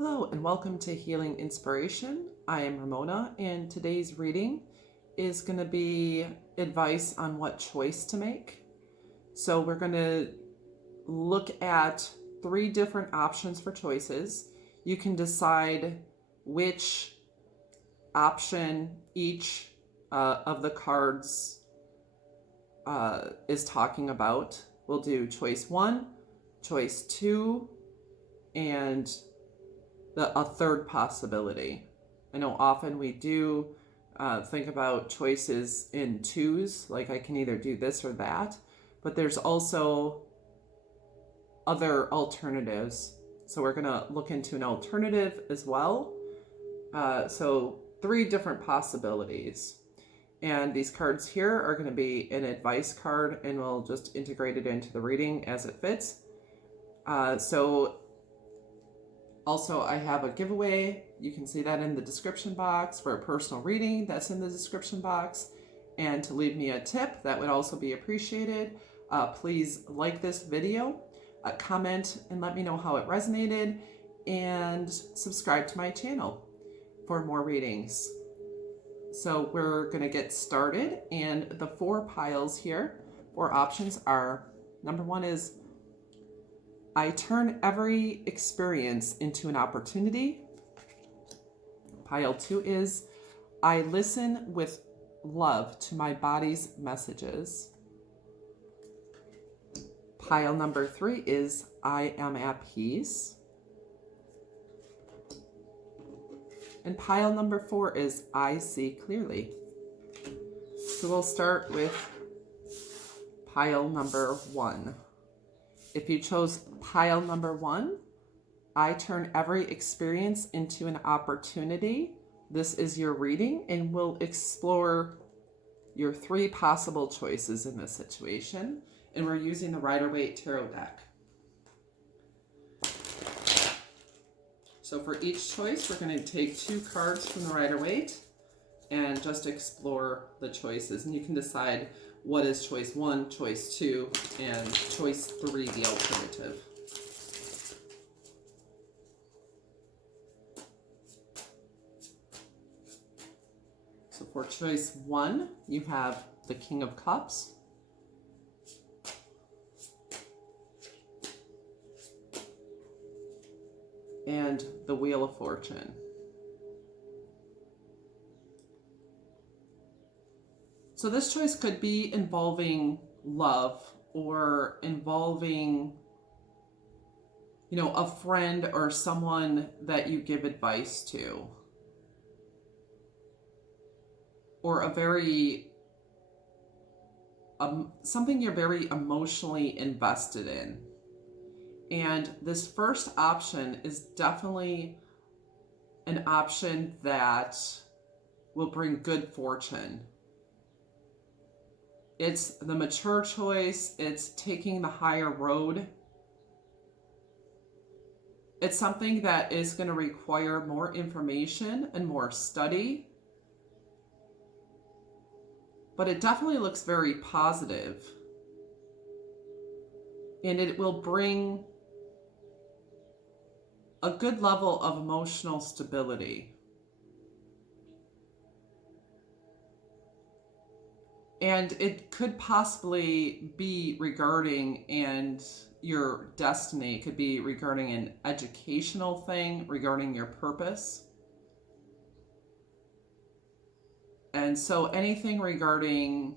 Hello and welcome to Healing Inspiration. I am Ramona, and today's reading is going to be advice on what choice to make. So we're going to look at 3 different options for choices. You can decide which option each of the cards is talking about. We'll do choice 1, choice 2, and a third possibility. I know often we do think about choices in twos, like I can either do this or that, but there's also other alternatives. So we're going to look into an alternative as well. So 3 different possibilities. And these cards here are going to be an advice card, and we'll just integrate it into the reading as it fits. Also, I have a giveaway. You can see that in the description box for a personal reading. That's in the description box. And to leave me a tip, that would also be appreciated. Please like this video, comment and let me know how it resonated, and subscribe to my channel for more readings. So we're going to get started, and the 4 piles here, 4 options are, number 1 is I turn every experience into an opportunity. Pile 2 is I listen with love to my body's messages. Pile number 3 is I am at peace. And pile number 4 is I see clearly. So we'll start with pile number 1. If you chose pile number 1, I turn every experience into an opportunity. This is your reading, and we'll explore your 3 possible choices in this situation. And we're using the Rider-Waite Tarot deck. So for each choice, we're going to take 2 cards from the Rider-Waite and just explore the choices. And you can decide what is choice 1, choice 2, and choice 3, the alternative. So for choice 1, you have the King of Cups. And the Wheel of Fortune. So this choice could be involving love, or involving, a friend or someone that you give advice to, or something you're very emotionally invested in. And this first option is definitely an option that will bring good fortune. It's the mature choice. It's taking the higher road. It's something that is going to require more information and more study. But it definitely looks very positive. And it will bring a good level of emotional stability. And it could possibly be regarding your destiny. It could be regarding an educational thing, regarding your purpose. And so anything regarding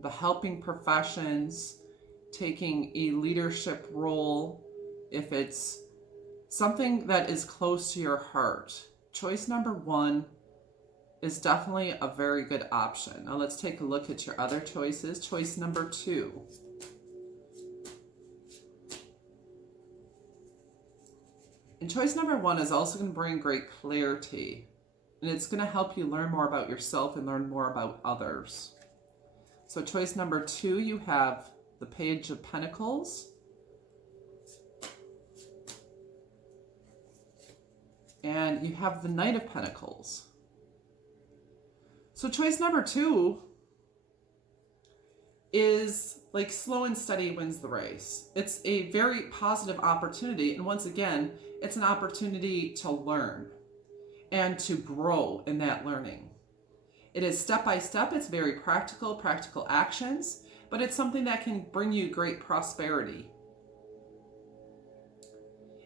the helping professions, taking a leadership role, if it's something that is close to your heart. Choice number 1 is definitely a very good option. Now let's take a look at your other choices. Choice number 2. And choice number 1 is also going to bring great clarity. And it's going to help you learn more about yourself and learn more about others. So choice number 2, you have the Page of Pentacles. And you have the Knight of Pentacles. So choice number 2 is like slow and steady wins the race. It's a very positive opportunity. And once again, it's an opportunity to learn and to grow in that learning. It is step by step. It's very practical actions, but it's something that can bring you great prosperity.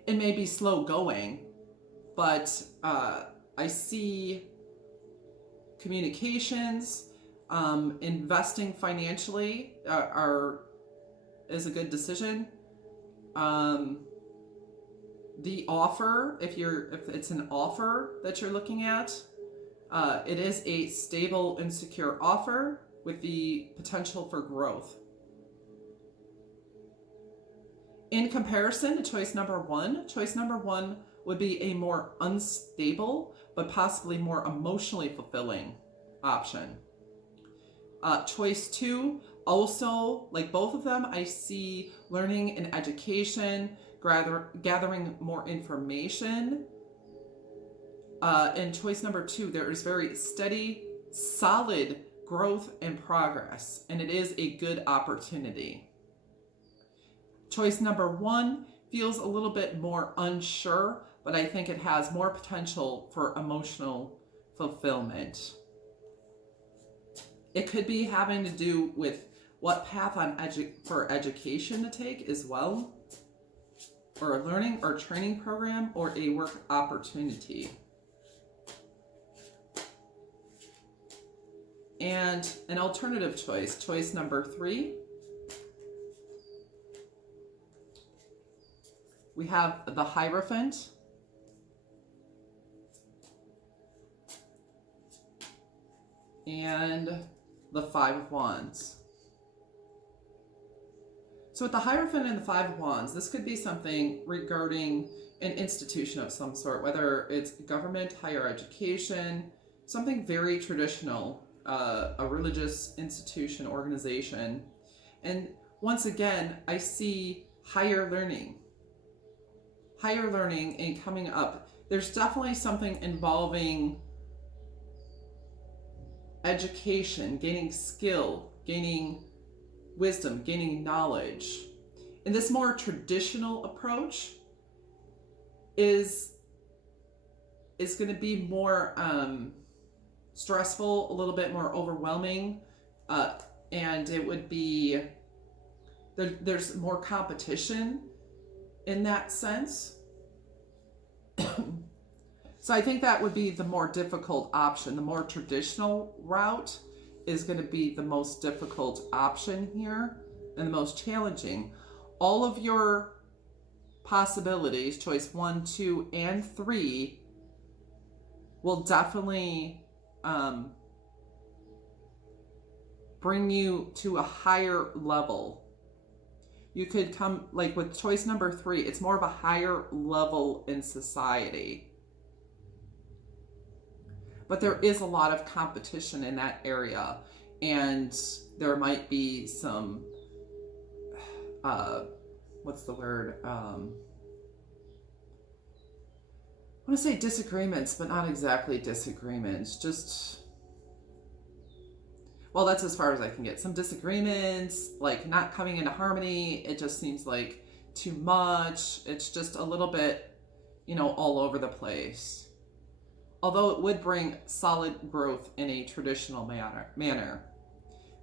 It may be slow going, but I see communications, investing financially is a good decision. The offer, if it's an offer that you're looking at, it is a stable and secure offer with the potential for growth. In comparison to choice number one would be a more unstable but possibly more emotionally fulfilling option. Choice 2, also, like both of them, I see learning and education, gathering more information. In choice number 2, there is very steady, solid growth and progress, and it is a good opportunity. Choice number 1 feels a little bit more unsure, but I think it has more potential for emotional fulfillment. It could be having to do with what path for education to take as well, or a learning or training program, or a work opportunity. And an alternative choice number 3. We have the Hierophant, and the Five of Wands. So with the Hierophant and the Five of Wands, this could be something regarding an institution of some sort, whether it's government, higher education, something very traditional, a religious institution, organization. And once again, I see higher learning and coming up. There's definitely something involving education, gaining skill, gaining wisdom, gaining knowledge. And this more traditional approach is going to be more stressful, a little bit more overwhelming, and it would be there's more competition in that sense. So I think that would be the more difficult option. The more traditional route is going to be the most difficult option here and the most challenging. All of your possibilities, choice 1, 2, and 3, will definitely bring you to a higher level. You could come, like with choice number 3, it's more of a higher level in society. But there is a lot of competition in that area, and there might be some, what's the word? I want to say disagreements, but not exactly disagreements. Just, well, that's as far as I can get. Some disagreements, like not coming into harmony. It just seems like too much. It's just a little bit, all over the place. Although it would bring solid growth in a traditional manner.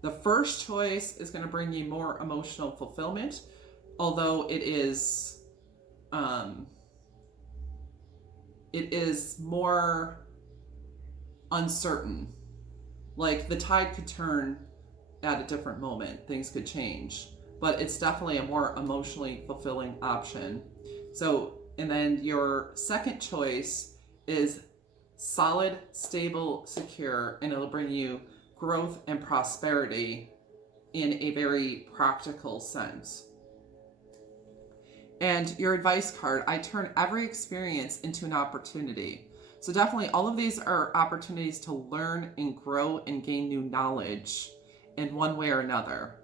The first choice is going to bring you more emotional fulfillment, although it is more uncertain. Like the tide could turn at a different moment, things could change, but it's definitely a more emotionally fulfilling option. So, and then your second choice is solid, stable, secure, and it'll bring you growth and prosperity in a very practical sense. And your advice card, I turn every experience into an opportunity. So definitely all of these are opportunities to learn and grow and gain new knowledge in one way or another.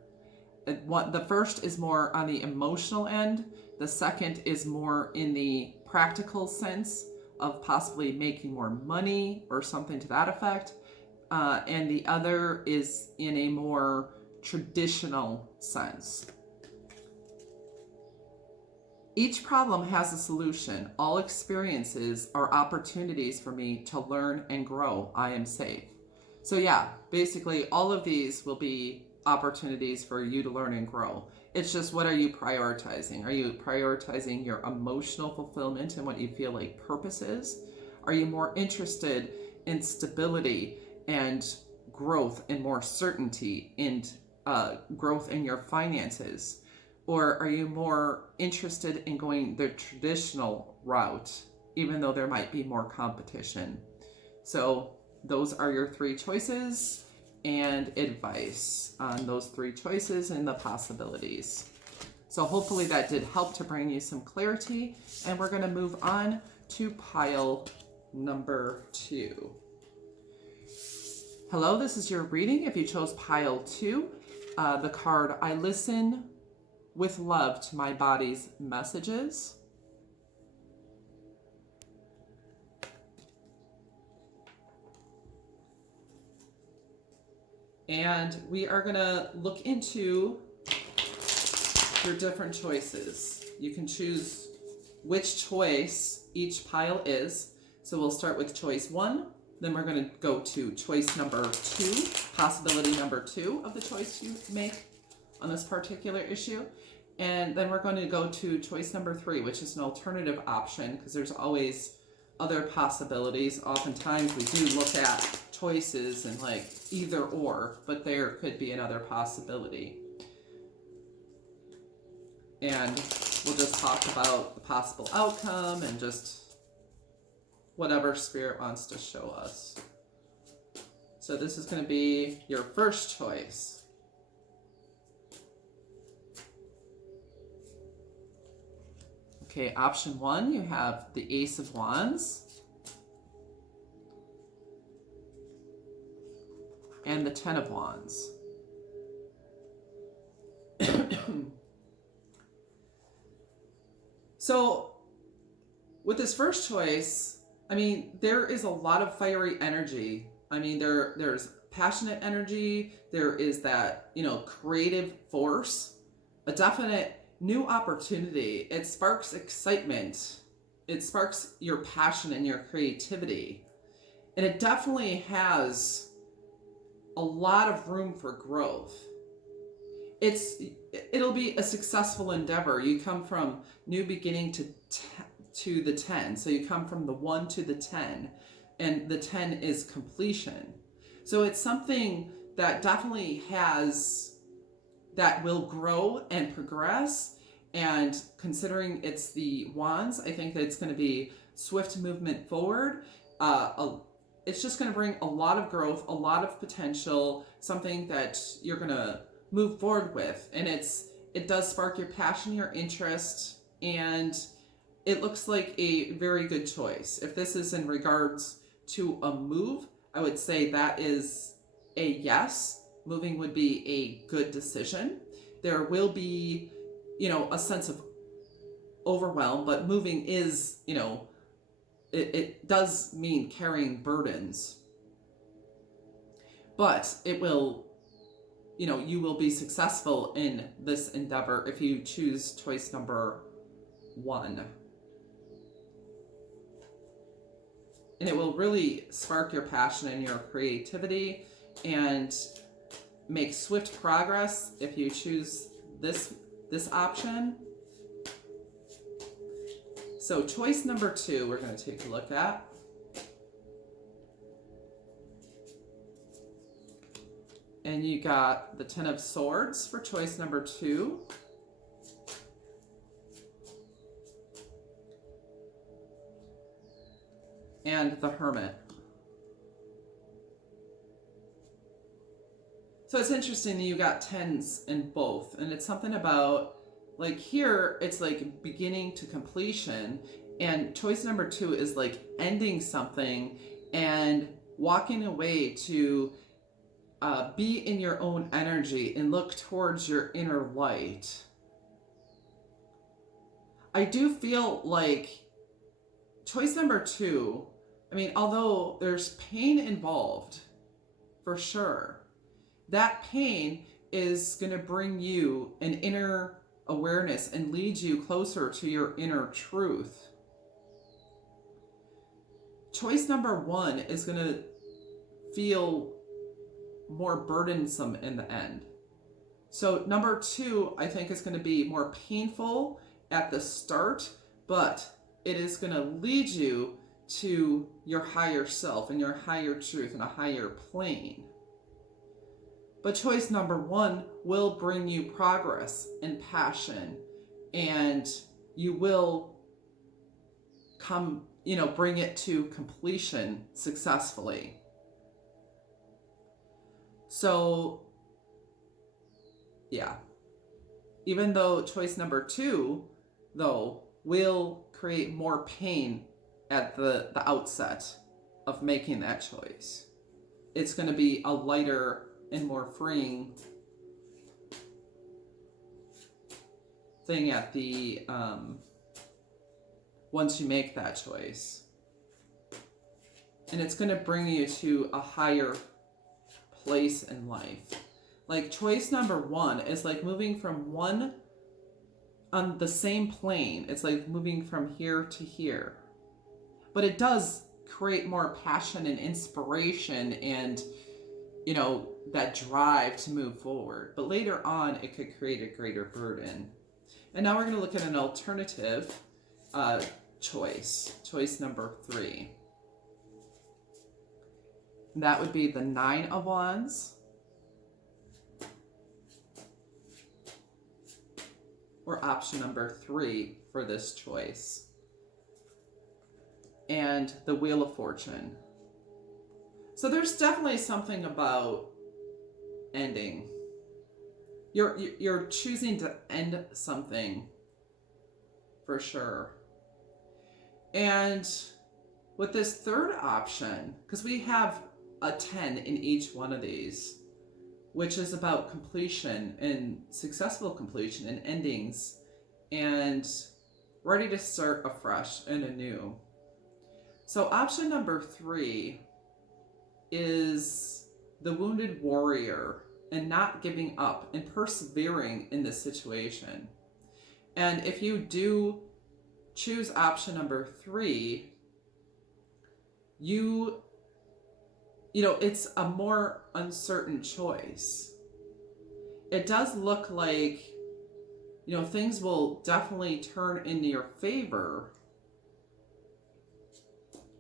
The first is more on the emotional end. The second is more in the practical sense of possibly making more money or something to that effect. And the other is in a more traditional sense. Each problem has a solution. All experiences are opportunities for me to learn and grow. I am safe. So yeah, basically all of these will be opportunities for you to learn and grow. It's just, what are you prioritizing? Are you prioritizing your emotional fulfillment and what you feel like purpose is? Are you more interested in stability and growth and more certainty and growth in your finances? Or are you more interested in going the traditional route, even though there might be more competition? So those are your three choices and advice on those three choices and the possibilities. So hopefully that did help to bring you some clarity. And we're going to move on to pile number 2. Hello, this is your reading. If you chose pile 2, the card, I listen with love to my body's messages. And we are going to look into your different choices. You can choose which choice each pile is. So we'll start with choice 1. Then we're going to go to choice number 2, possibility number 2 of the choice you make on this particular issue. And then we're going to go to choice number 3, which is an alternative option, because there's always other possibilities. Oftentimes we do look at choices and like either or, but there could be another possibility. And we'll just talk about the possible outcome and just whatever spirit wants to show us. So this is going to be your first choice. Okay, option 1, you have the Ace of Wands and the Ten of Wands. So with this first choice, I mean, there is a lot of fiery energy. I mean, there's passionate energy, there is that, creative force, a definite new opportunity. It sparks excitement. It sparks your passion and your creativity. And it definitely has a lot of room for growth. It'll be a successful endeavor. You come from new beginning to the 10. So you come from the 1 to the 10, and the 10 is completion. So it's something that definitely that will grow and progress. And considering it's the wands, I think that it's going to be swift movement forward. It's just going to bring a lot of growth, a lot of potential, something that you're going to move forward with. And it does spark your passion, your interest, and it looks like a very good choice. If this is in regards to a move, I would say that is a yes. Moving would be a good decision. There will be, a sense of overwhelm, but moving is, it does mean carrying burdens. But it will, you will be successful in this endeavor if you choose choice number 1. And it will really spark your passion and your creativity and make swift progress if you choose this option. So choice number 2, we're going to take a look at. And you got the Ten of Swords for choice number 2. And the Hermit. So it's interesting that you got 10s in both. And it's something about, like here, it's like beginning to completion. And choice number 2 is like ending something and walking away to be in your own energy and look towards your inner light. I do feel like choice number 2, I mean, although there's pain involved, for sure, that pain is going to bring you an inner awareness and lead you closer to your inner truth. Choice number 1 is going to feel more burdensome in the end. So number 2, I think, is going to be more painful at the start, but it is going to lead you to your higher self and your higher truth and a higher plane. But choice number 1 will bring you progress and passion, and you will bring it to completion successfully. So, yeah. Even though choice number 2, though, will create more pain at the outset of making that choice, it's going to be a lighter and more freeing thing at the once you make that choice. And it's going to bring you to a higher place in life. Like choice number 1 is like moving from one on the same plane. It's like moving from here to here. But it does create more passion and inspiration and, that drive to move forward. But later on, it could create a greater burden. And now we're going to look at an alternative choice number 3. And that would be the 9 of Wands, or option number 3 for this choice, and the Wheel of Fortune. So there's definitely something about ending. You're choosing to end something for sure. And with this third option, because we have a 10 in each one of these, which is about completion and successful completion and endings and ready to start afresh and anew. So option number 3 is the wounded warrior and not giving up and persevering in this situation. And if you do choose option number 3, it's a more uncertain choice. It does look like, things will definitely turn in your favor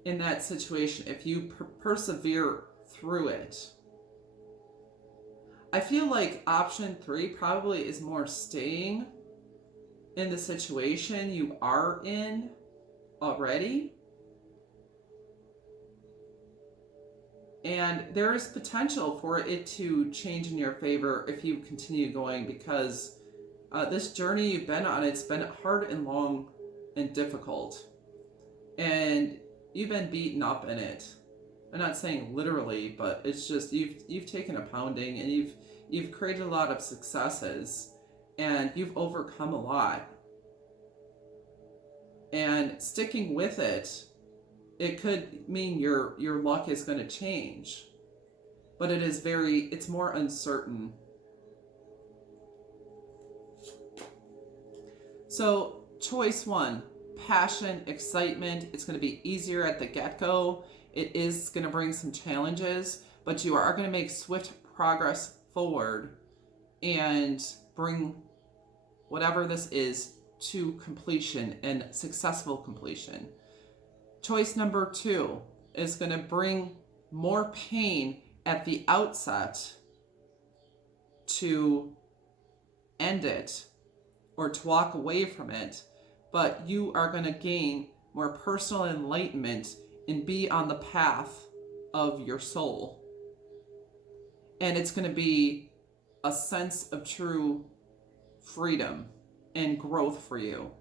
in that situation if you persevere through it. I feel like option 3 probably is more staying in the situation you are in already. And there is potential for it to change in your favor if you continue going, because this journey you've been on, it's been hard and long and difficult. And you've been beaten up in it. I'm not saying literally, but it's just you've taken a pounding, and you've created a lot of successes, and you've overcome a lot. And sticking with it, it could mean your luck is going to change, but it's more uncertain. So choice 1, passion, excitement. It's going to be easier at the get-go. It is going to bring some challenges, but you are going to make swift progress forward and bring whatever this is to completion and successful completion. Choice number 2 is going to bring more pain at the outset to end it or to walk away from it, but you are going to gain more personal enlightenment and be on the path of your soul. And it's going to be a sense of true freedom and growth for you.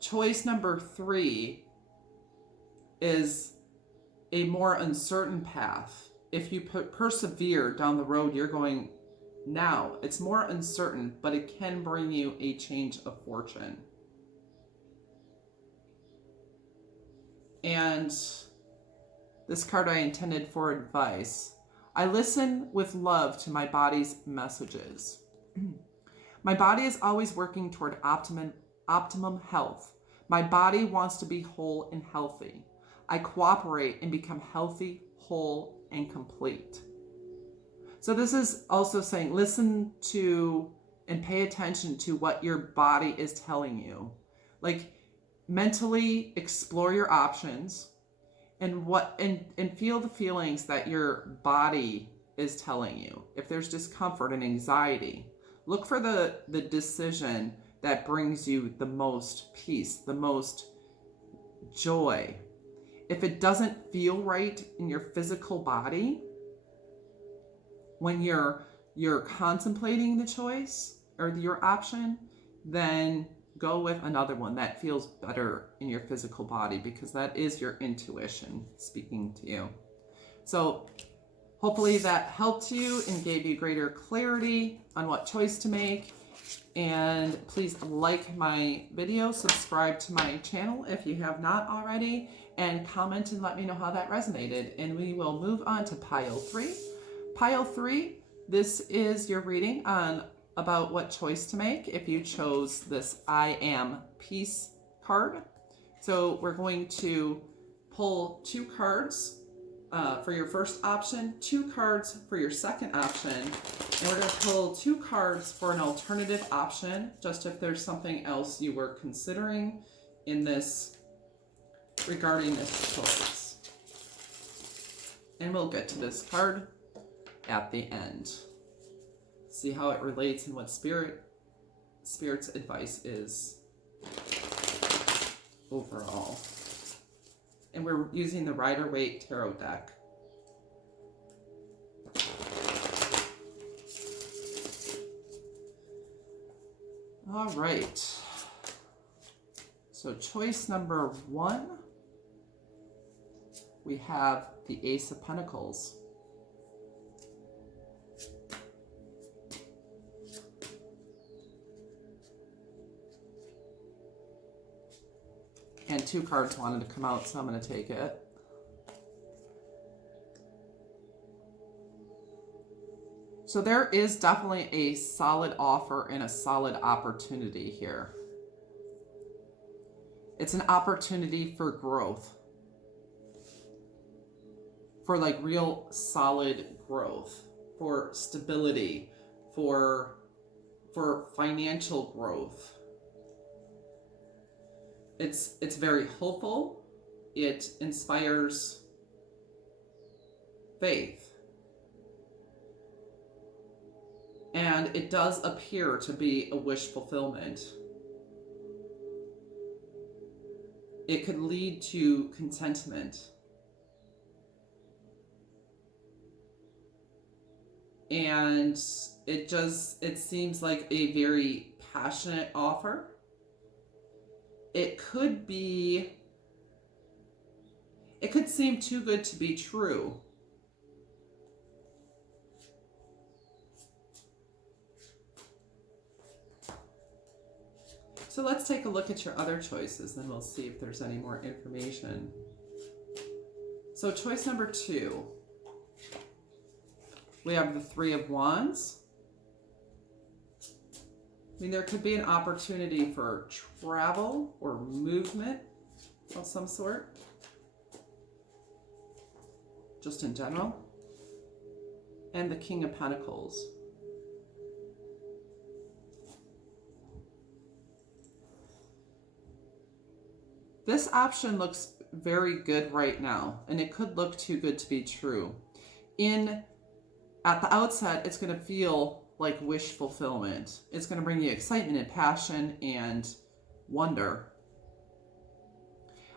Choice number 3 is a more uncertain path. If you persevere down the road you're going now, it's more uncertain, but it can bring you a change of fortune. And this card I intended for advice. I listen with love to my body's messages. My body is always working toward optimum health. My body wants to be whole and healthy. I cooperate and become healthy, whole, and complete. So this is also saying listen to and pay attention to what your body is telling you. Like mentally explore your options and feel the feelings that your body is telling you. If there's discomfort and anxiety, look for the decision that brings you the most peace, the most joy. If it doesn't feel right in your physical body, when you're contemplating the choice or your option, then go with another one that feels better in your physical body, because that is your intuition speaking to you. So hopefully that helped you and gave you greater clarity on what choice to make. And please like my video, subscribe to my channel if you have not already, and comment and let me know how that resonated. And we will move on to pile 3. Pile 3, this is your reading on about what choice to make if you chose this I Am Peace card. So we're going to pull 2 cards for your first option, 2 cards for your second option, and we're going to pull 2 cards for an alternative option, just if there's something else you were considering in this regarding this choice. And we'll get to this card at the end. See how it relates and what Spirit's advice is overall. And we're using the Rider-Waite Tarot deck. All right. So choice number 1, we have the Ace of Pentacles. And 2 cards wanted to come out, so I'm going to take it. So there is definitely a solid offer and a solid opportunity here. It's an opportunity for growth. For like real solid growth, for stability, for financial growth. It's very hopeful. It inspires faith. And it does appear to be a wish fulfillment. It could lead to contentment. And it seems like a very passionate offer. It could seem too good to be true. So let's take a look at your other choices, then we'll see if there's any more information. So choice number 2, we have the 3 of Wands. I mean, there could be an opportunity for travel or movement of some sort, just in general. And the King of Pentacles. This option looks very good right now, and it could look too good to be true. At the outset, it's going to feel like wish fulfillment. It's going to bring you excitement and passion and wonder.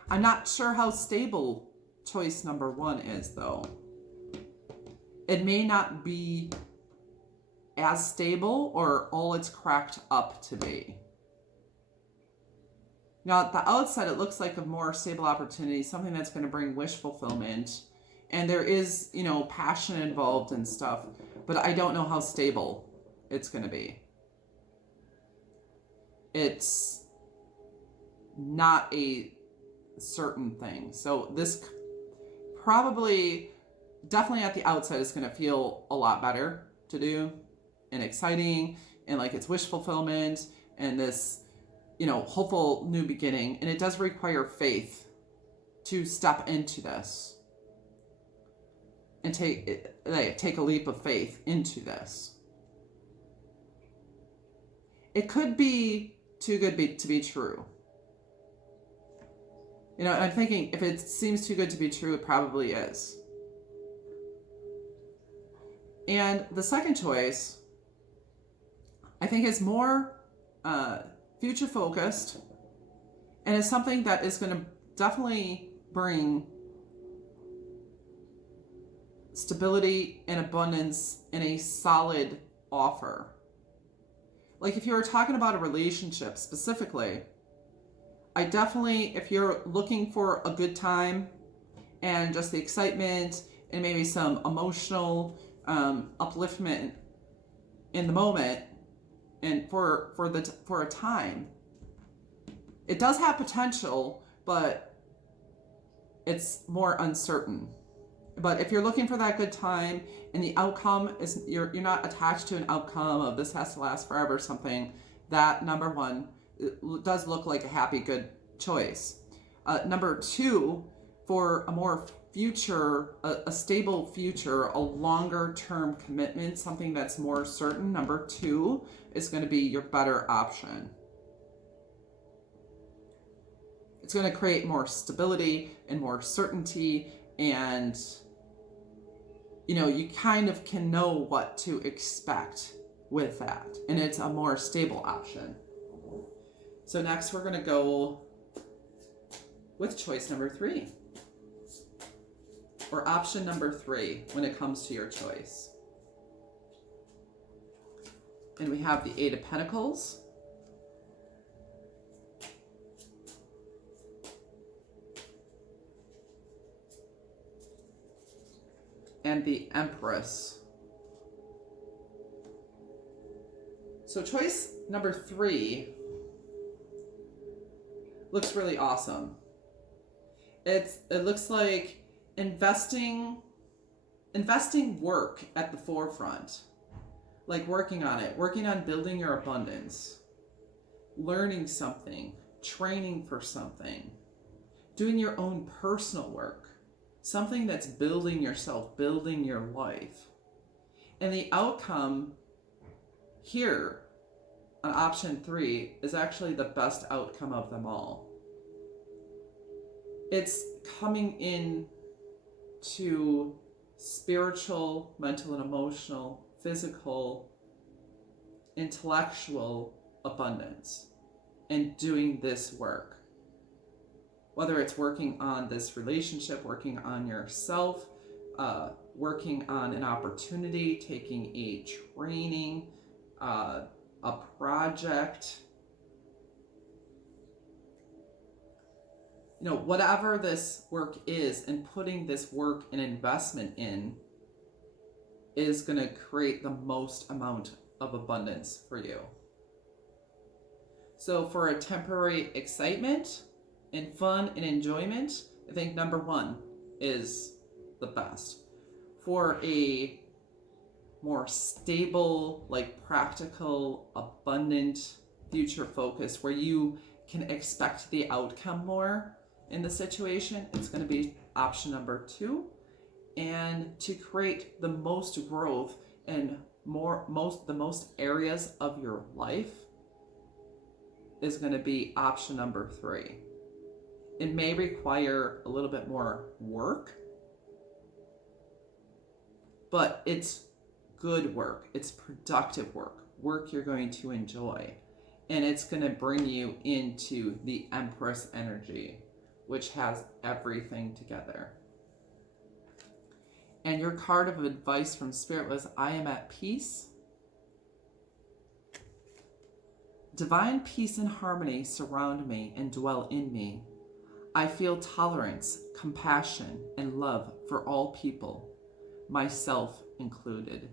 I'm not sure how stable choice number 1 is, though. It may not be as stable or all it's cracked up to be. Now, at the outset, it looks like a more stable opportunity, something that's going to bring wish fulfillment. And there is, passion involved and stuff, but I don't know how stable it's going to be. It's not a certain thing. So this probably definitely at the outset it's going to feel a lot better to do and exciting and like it's wish fulfillment and this, hopeful new beginning. And it does require faith to step into this and take a leap of faith into this. It could be too good to be true. And I'm thinking if it seems too good to be true, it probably is. And the second choice, I think, is more future focused, and it's something that is going to definitely bring stability and abundance in a solid offer. Like if you were talking about a relationship specifically, I definitely, if you're looking for a good time and just the excitement and maybe some emotional upliftment in the moment and for a time, it does have potential, but it's more uncertain. But if you're looking for that good time and the outcome is you're not attached to an outcome of this has to last forever or something, that number one, it does look like a happy, good choice. Number two, for a more future, a stable future, a longer term commitment, something that's more certain, number two is going to be your better option. It's going to create more stability and more certainty, and you kind of can know what to expect with that, and it's a more stable option. So next we're going to go with choice number 3, or option number 3 when it comes to your choice. And we have the 8 of Pentacles, and the Empress. So choice number 3 looks really awesome. It looks like investing work at the forefront, like working on building your abundance, learning something, training for something, doing your own personal work, something that's building yourself, building your life. And the outcome here on option 3 is actually the best outcome of them all. It's coming in to spiritual, mental and emotional, physical, intellectual abundance and doing this work. Whether it's working on this relationship, working on yourself, working on an opportunity, taking a training, a project, whatever this work is, and putting this work and investment in is going to create the most amount of abundance for you. So for a temporary excitement and fun and enjoyment, I think number 1 is the best. For a more stable, like practical, abundant, future focus where you can expect the outcome more in the situation, it's going to be option number 2. And to create the most growth and the most areas of your life is going to be option number 3. It may require a little bit more work, but it's good work. It's productive work you're going to enjoy. And it's going to bring you into the Empress energy, which has everything together. And your card of advice from Spirit was, I am at peace. Divine peace and harmony surround me and dwell in me. I feel tolerance, compassion, and love for all people, myself included.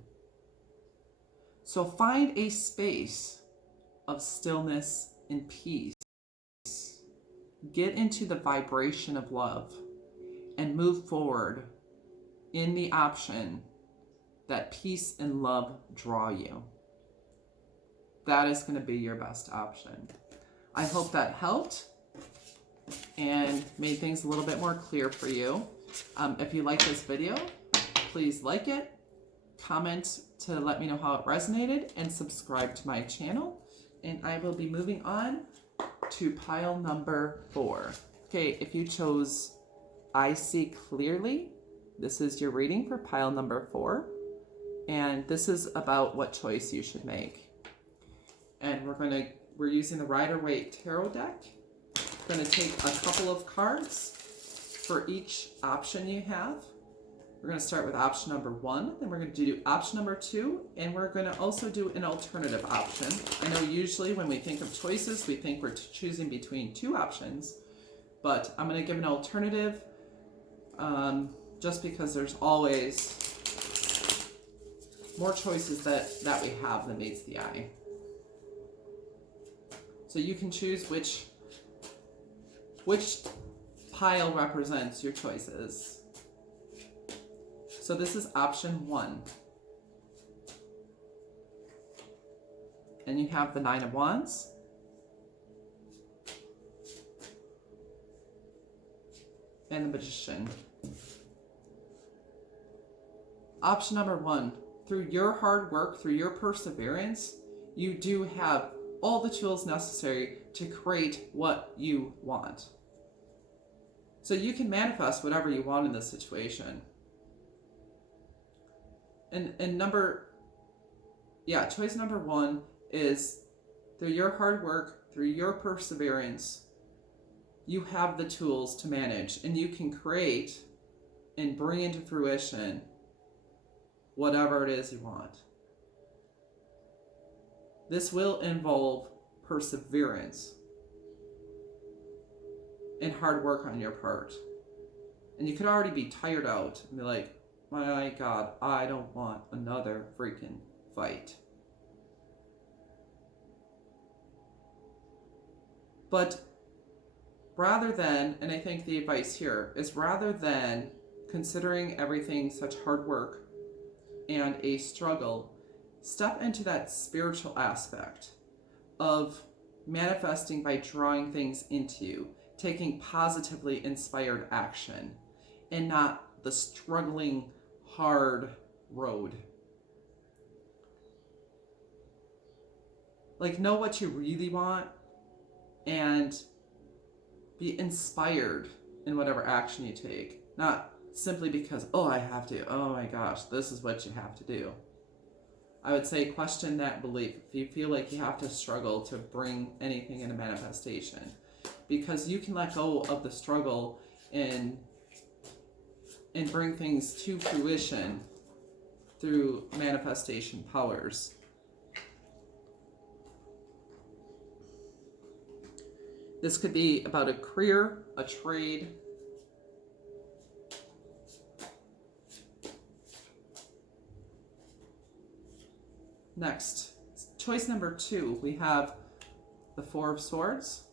So find a space of stillness and peace. Get into the vibration of love and move forward in the option that peace and love draw you. That is going to be your best option. I hope that helped and made things a little bit more clear for you. If you like this video, please like it, comment to let me know how it resonated, and subscribe to my channel. And I will be moving on to pile number 4. Okay, if you chose I See Clearly, this is your reading for pile number 4. And this is about what choice you should make. And we're using the Rider-Waite Tarot deck. We're going to take a couple of cards for each option you have. We're going to start with option number 1, then we're going to do option number 2, and we're going to also do an alternative option. I know usually when we think of choices, we think we're choosing between 2 options, but I'm going to give an alternative just because there's always more choices that we have than meets the eye. So you can choose which pile represents your choices. So this is option 1. And you have the 9 of Wands. And the Magician. Option number 1. Through your hard work, through your perseverance, you do have all the tools necessary to create what you want. So you can manifest whatever you want in this situation. And choice number 1 is through your hard work, through your perseverance, you have the tools to manage, and you can create and bring into fruition whatever it is you want. This will involve perseverance and hard work on your part. And you could already be tired out and be like, my God, I don't want another freaking fight. But rather than, and I think the advice here is rather than considering everything such hard work and a struggle, step into that spiritual aspect of manifesting by drawing things into you, taking positively inspired action, and not the struggling, hard road. Like, know what you really want and be inspired in whatever action you take. Not simply because, oh, I have to. Oh my gosh, this is what you have to do. I would say question that belief if you feel like you have to struggle to bring anything into manifestation. Because you can let go of the struggle and bring things to fruition through manifestation powers. This could be about a career, a trade, next, choice number 2, we have the 4 of Swords,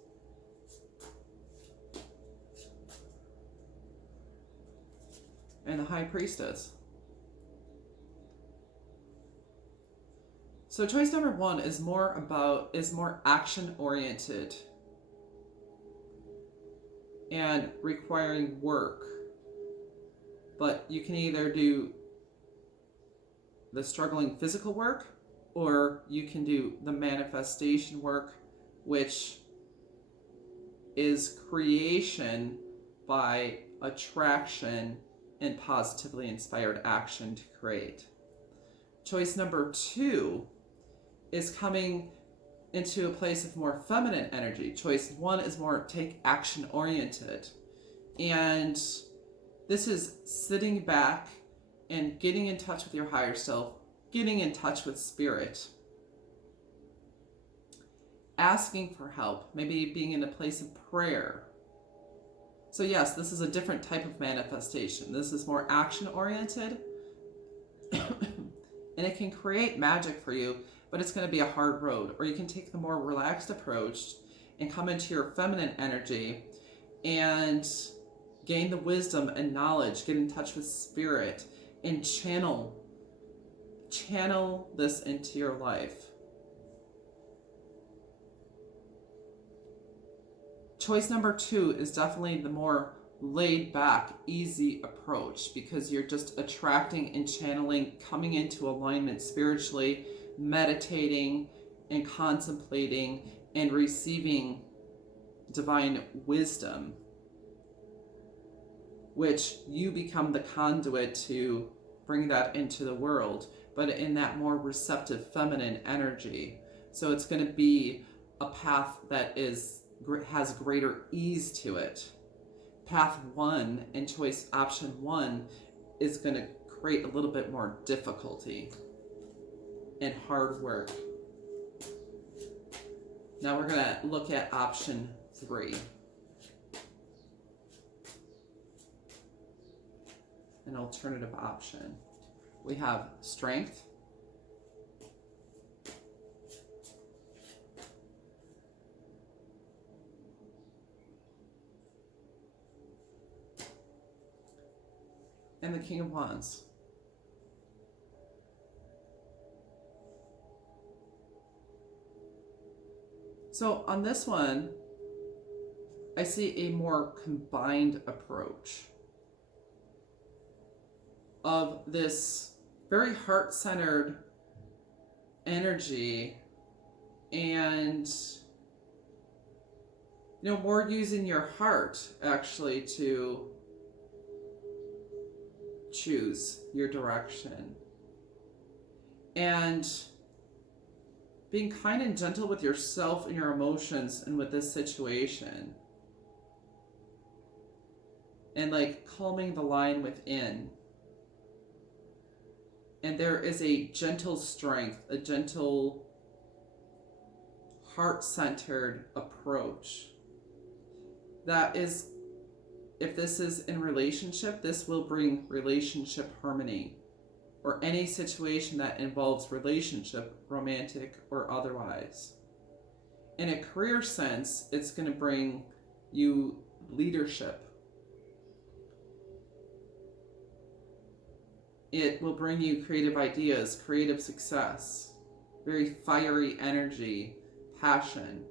and the High Priestess. So choice number 1 is more action oriented and requiring work. But you can either do the struggling physical work, or you can do the manifestation work, which is creation by attraction and positively inspired action to create. Choice number 2 is coming into a place of more feminine energy. Choice 1 is more take action oriented. And this is sitting back and getting in touch with your higher self, getting in touch with spirit, asking for help, maybe being in a place of prayer. So yes, this is a different type of manifestation. This is more action oriented and it can create magic for you, but it's going to be a hard road. Or you can take the more relaxed approach and come into your feminine energy and gain the wisdom and knowledge, get in touch with spirit, and channel this into your life. Choice number 2 is definitely the more laid back, easy approach, because you're just attracting and channeling, coming into alignment spiritually, meditating and contemplating and receiving divine wisdom, which you become the conduit to bring that into the world, but in that more receptive feminine energy. So it's going to be a path that has greater ease to it. Path 1 and choice option 1 is going to create a little bit more difficulty and hard work. Now we're going to look at option 3. An alternative option. We have strength, and the King of Wands. So on this one, I see a more combined approach of this very heart-centered energy, and more using your heart actually to choose your direction, and being kind and gentle with yourself and your emotions and with this situation, and like calming the line within. And there is a gentle strength, a gentle heart-centered approach that is, if this is in relationship, this will bring relationship harmony, or any situation that involves relationship, romantic or otherwise. In a career sense, it's going to bring you leadership. It will bring you creative ideas, creative success, very fiery energy, passion.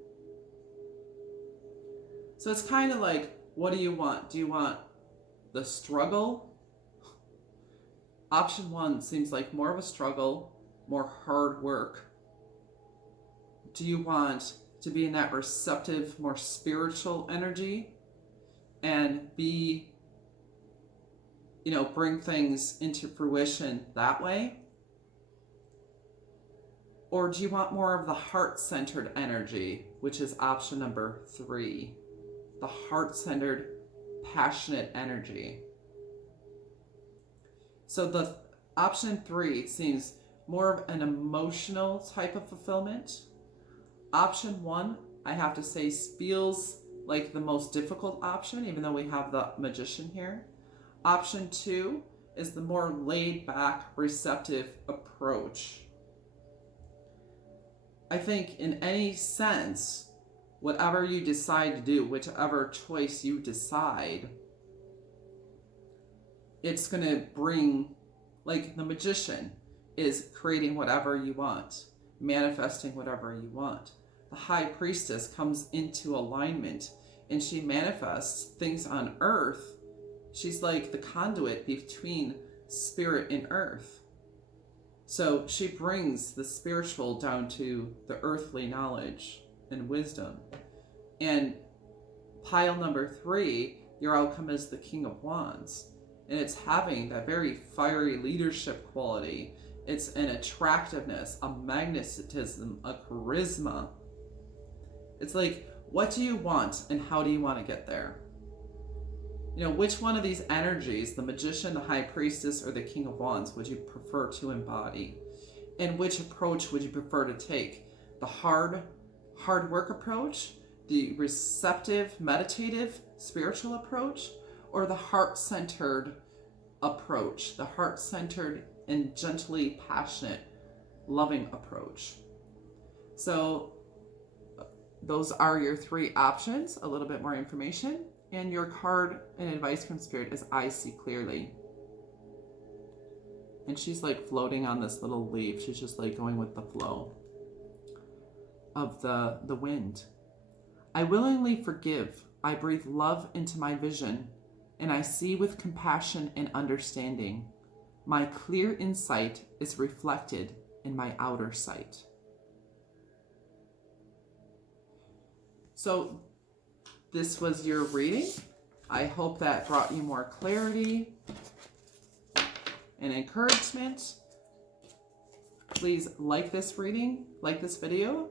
So it's kind of like, what do you want? Do you want the struggle? Option 1 seems like more of a struggle, more hard work. Do you want to be in that receptive, more spiritual energy and be, bring things into fruition that way? Or do you want more of the heart-centered energy, which is option number 3, the heart-centered, passionate energy? So the option 3 seems more of an emotional type of fulfillment. Option 1, I have to say, feels like the most difficult option, even though we have the Magician here. Option 2 is the more laid back, receptive approach. I think in any sense, whatever you decide to do, whichever choice you decide, it's going to bring, like the Magician is creating whatever you want, manifesting whatever you want. The High Priestess comes into alignment and she manifests things on earth. She's like the conduit between spirit and earth. So she brings the spiritual down to the earthly knowledge and wisdom. And pile number 3, your outcome is the King of Wands. And it's having that very fiery leadership quality. It's an attractiveness, a magnetism, a charisma. It's like, what do you want and how do you want to get there? Which one of these energies, the Magician, the High Priestess, or the King of Wands, would you prefer to embody? And which approach would you prefer to take? The hard work approach, the receptive, meditative, spiritual approach, or the heart-centered approach, the heart-centered and gently passionate, loving approach? So those are your 3 options, a little bit more information. And your card and advice from Spirit is I see clearly. And she's like floating on this little leaf. She's just like going with the flow of the wind. I willingly forgive. I breathe love into my vision, and I see with compassion and understanding. My clear insight is reflected in my outer sight. So this was your reading. I hope that brought you more clarity and encouragement. Please like this reading, like this video,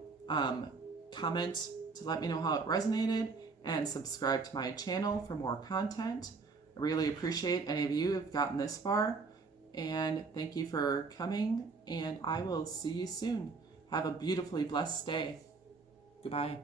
comment to let me know how it resonated, and subscribe to my channel for more content. I really appreciate any of you who have gotten this far, and thank you for coming, and I will see you soon. Have a beautifully blessed day. Goodbye.